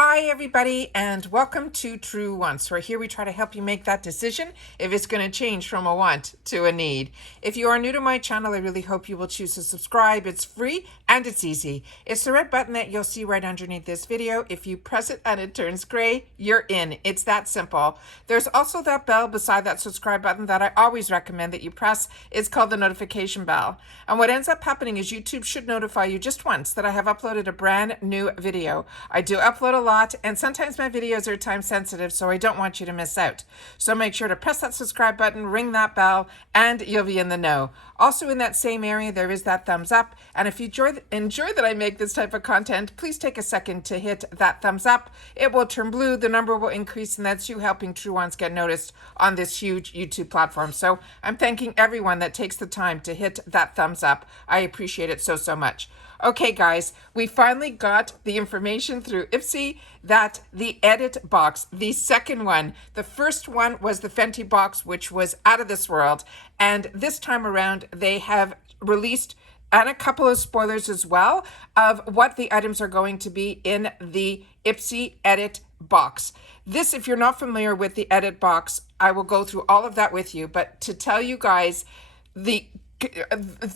Hi everybody, and welcome to True Wants, where here we try to help you make that decision if it's going to change from a want to a need. If you are new to my channel, I really hope you will choose to subscribe. It's free and it's easy. It's the red button that you'll see right underneath this video. If you press it and it turns gray, you're in. It's that simple. There's also that bell beside that subscribe button that I always recommend that you press. It's called the notification bell. And what ends up happening is YouTube should notify you just once that I have uploaded a brand new video. I do upload a lot, and sometimes my videos are time sensitive, so I don't want you to miss out. So make sure to press that subscribe button, ring that bell, and you'll be in the know. Also in that same area, there is that thumbs up. And if you enjoy that I make this type of content, please take a second to hit that thumbs up. It will turn blue, the number will increase, and that's you helping True Ones get noticed on this huge YouTube platform. So I'm thanking everyone that takes the time to hit that thumbs up. I appreciate it so much. Okay, guys, we finally got the information through IPSY that the edit box, the second one, the first one was the Fenty box, which was out of this world. And this time around, they have released, and a couple of spoilers as well, of what the items are going to be in the IPSY edit box. This, if you're not familiar with the edit box, I will go through all of that with you. But to tell you guys,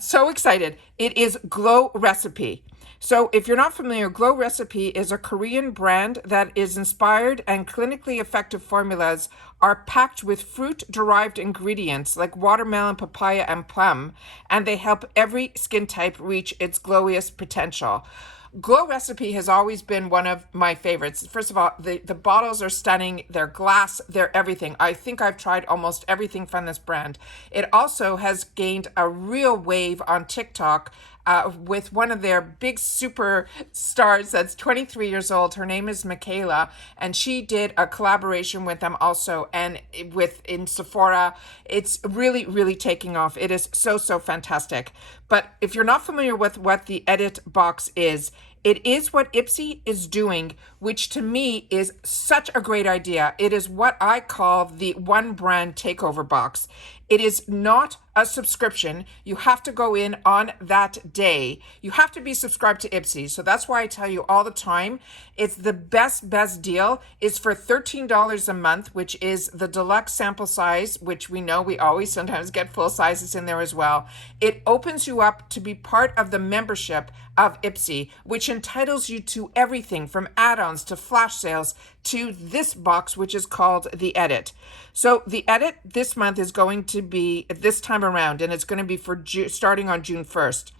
so excited. It is Glow Recipe. So if you're not familiar, Glow Recipe is a Korean brand that is inspired, and clinically effective formulas are packed with fruit-derived ingredients like watermelon, papaya, and plum, and they help every skin type reach its glowiest potential. Glow Recipe has always been one of my favorites. First of all, the bottles are stunning. They're glass. They're everything. I think I've tried almost everything from this brand. It also has gained a real wave on TikTok with one of their big super stars that's 23 years old. Her name is Michaela, and she did a collaboration with them also, and in Sephora. It's really taking off. It is so fantastic. But if you're not familiar with what the edit box is, it is what IPSY is doing, which to me is such a great idea. It is what I call the one brand takeover box. It is not a subscription. You have to go in on that day. You have to be subscribed to IPSY. So that's why I tell you all the time, it's the best deal is for $13 a month, which is the deluxe sample size, which we know we always sometimes get full sizes in there as well. It opens you up to be part of the membership of IPSY, which entitles you to everything from add-ons to flash sales to this box, which is called the Edit. So the Edit this month is going to be this time around, and it's going to be for starting on June 1st.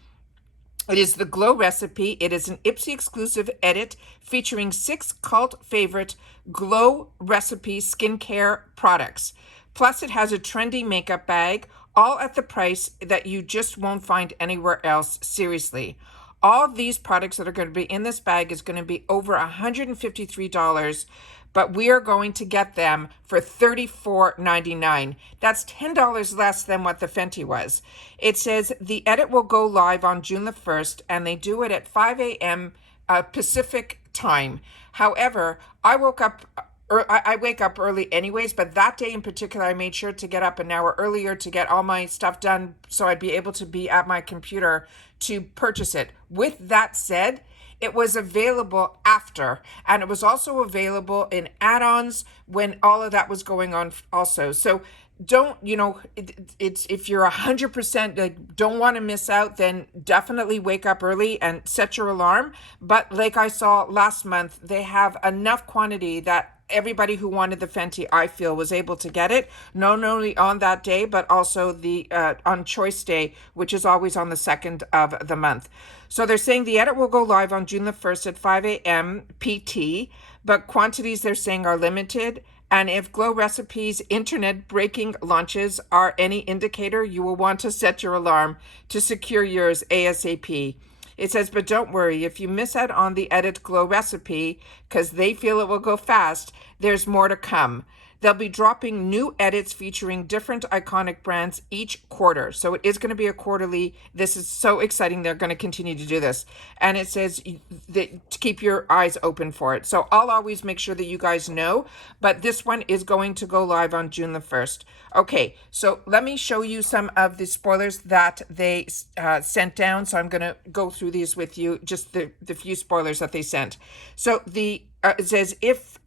It is the Glow Recipe. It is an IPSY exclusive edit featuring 6 cult favorite Glow Recipe skincare products. Plus, it has a trendy makeup bag, all at the price that you just won't find anywhere else. Seriously. All of these products that are going to be in this bag is going to be over $153, but we are going to get them for $34.99. That's $10 less than what the Fenty was. It says the edit will go live on June the 1st, and they do it at 5 a.m. Pacific time. However, I wake up early anyways, but that day in particular, I made sure to get up an hour earlier to get all my stuff done so I'd be able to be at my computer to purchase it. With that said, it was available after, and it was also available in add-ons when all of that was going on also. So don't, it's if you're 100% like don't want to miss out, then definitely wake up early and set your alarm. But like I saw last month, they have enough quantity that everybody who wanted the Fenty, I feel, was able to get it, not only on that day, but also the on Choice Day, which is always on the 2nd of the month. So they're saying the edit will go live on June the 1st at 5 a.m. PT, but quantities they're saying are limited. And if Glow Recipe's internet-breaking launches are any indicator, you will want to set your alarm to secure yours ASAP. It says, but don't worry, if you miss out on the Edit Glow Recipe, because they feel it will go fast, there's more to come. They'll be dropping new edits featuring different iconic brands each quarter. So it is going to be a quarterly. This is so exciting. They're going to continue to do this. And it says that to keep your eyes open for it. So I'll always make sure that you guys know. But this one is going to go live on June the 1st. Okay, so let me show you some of the spoilers that they sent down. So I'm going to go through these with you, just the few spoilers that they sent. So the it says if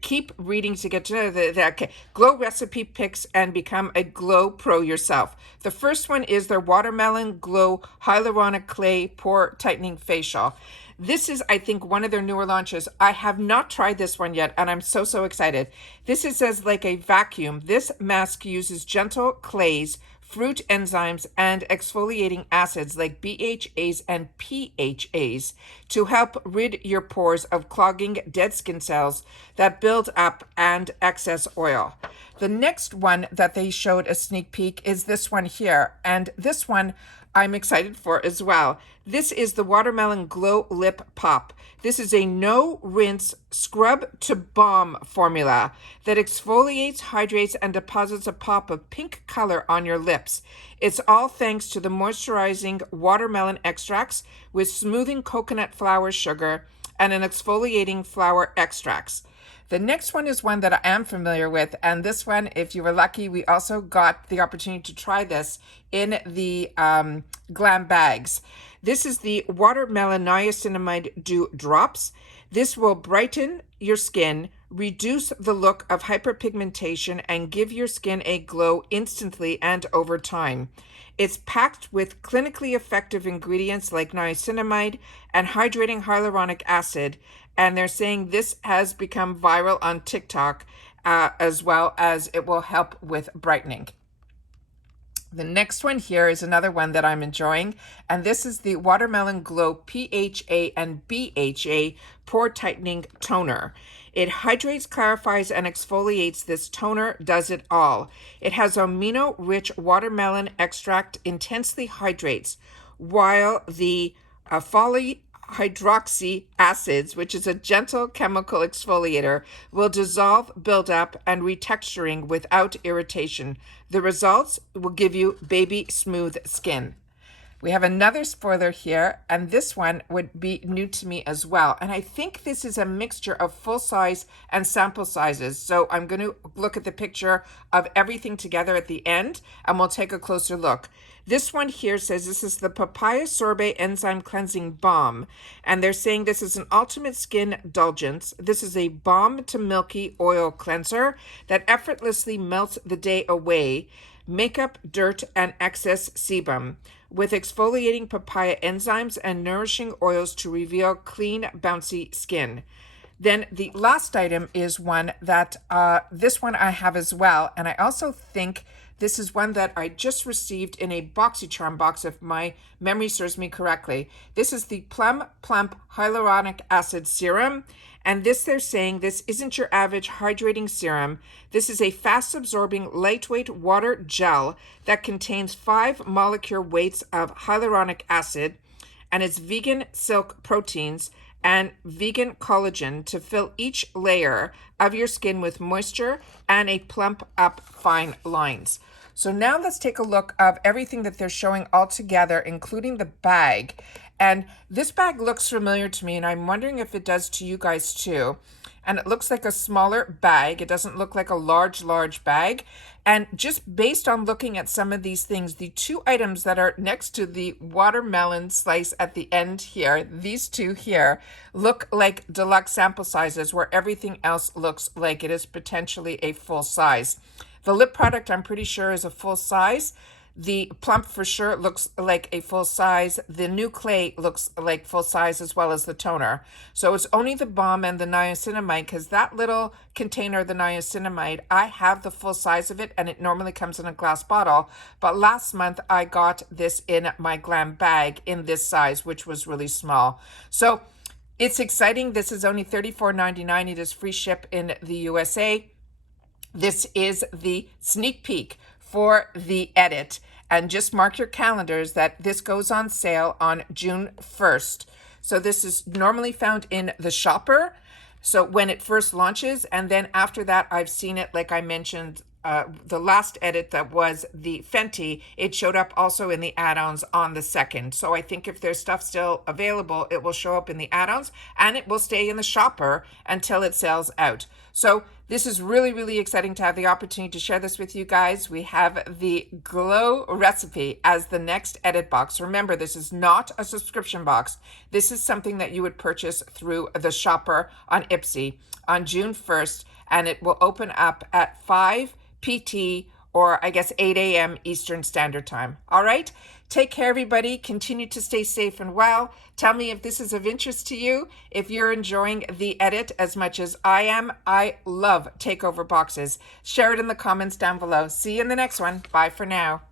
keep reading to get to know okay. Glow recipe picks and become a Glow Pro yourself. The first one is their Watermelon Glow Hyaluronic Clay Pore Tightening Facial. This is, I think, one of their newer launches. I have not tried this one yet, and I'm so excited. This is as like a vacuum. This mask uses gentle clays, fruit enzymes, and exfoliating acids like BHAs and PHAs to help rid your pores of clogging dead skin cells that build up and excess oil. The next one that they showed a sneak peek is this one here, and this one I'm excited for as well. This is the Watermelon Glow Lip Pop. This is a no rinse scrub to balm formula that exfoliates, hydrates, and deposits a pop of pink color on your lips. It's all thanks to the moisturizing watermelon extracts with smoothing coconut flower sugar and an exfoliating flower extracts. The next one is one that I am familiar with, and this one, if you were lucky, we also got the opportunity to try this in the glam bags. This is the Watermelon Niacinamide Dew Drops. This will brighten your skin, reduce the look of hyperpigmentation, and give your skin a glow instantly and over time. It's packed with clinically effective ingredients like niacinamide and hydrating hyaluronic acid, and they're saying this has become viral on TikTok, as well as it will help with brightening. The next one here is another one that I'm enjoying, and this is the Watermelon Glow PHA and BHA Pore Tightening Toner. It hydrates, clarifies, and exfoliates. This toner does it all. It has amino-rich watermelon extract, intensely hydrates, while the polyhydroxy acids, which is a gentle chemical exfoliator, will dissolve, build up, and retexturing without irritation. The results will give you baby smooth skin. We have another spoiler here, and this one would be new to me as well. And I think this is a mixture of full size and sample sizes. So I'm going to look at the picture of everything together at the end, and we'll take a closer look. This one here says this is the Papaya Sorbet Enzyme Cleansing Balm, and they're saying this is an ultimate skin indulgence. This is a balm to milky oil cleanser that effortlessly melts the day away, makeup, dirt, and excess sebum, with exfoliating papaya enzymes and nourishing oils to reveal clean, bouncy skin. Then the last item is one that, this one I have as well, and I also think this is one that I just received in a BoxyCharm box, if my memory serves me correctly. This is the Plum Plump Hyaluronic Acid Serum. And this, they're saying, this isn't your average hydrating serum. This is a fast-absorbing, lightweight water gel that contains 5 molecular weights of hyaluronic acid, and it's vegan silk proteins and vegan collagen to fill each layer of your skin with moisture and a plump up fine lines. So now let's take a look of everything that they're showing all together, including the bag. And this bag looks familiar to me, and I'm wondering if it does to you guys too. And it looks like a smaller bag. It doesn't look like a large bag. And just based on looking at some of these things, the 2 items that are next to the watermelon slice at the end here, these 2 here, look like deluxe sample sizes, where everything else looks like it is potentially a full size. The lip product, I'm pretty sure, is a full size. The plump for sure looks like a full size. The new clay looks like full size, as well as the toner. So it's only the balm and the niacinamide, because that little container, the niacinamide, I have the full size of it, and it normally comes in a glass bottle. But last month I got this in my glam bag in this size, which was really small. So it's exciting. This is only $34.99. It is free ship in the USA. This is the sneak peek for the edit, and just mark your calendars that this goes on sale on June 1st. So this is normally found in the shopper, so when it first launches, and then after that I've seen it, like I mentioned, the last edit that was the Fenty, it showed up also in the add-ons on the 2nd. So I think if there's stuff still available, it will show up in the add-ons and it will stay in the shopper until it sells out. So this is really, really exciting to have the opportunity to share this with you guys. We have the Glow recipe as the next edit box. Remember, this is not a subscription box. This is something that you would purchase through the shopper on IPSY on June 1st, and it will open up at 5 PT, or I guess 8 a.m. Eastern Standard Time. All right? Take care, everybody. Continue to stay safe and well. Tell me if this is of interest to you. If you're enjoying the edit as much as I am, I love takeover boxes. Share it in the comments down below. See you in the next one. Bye for now.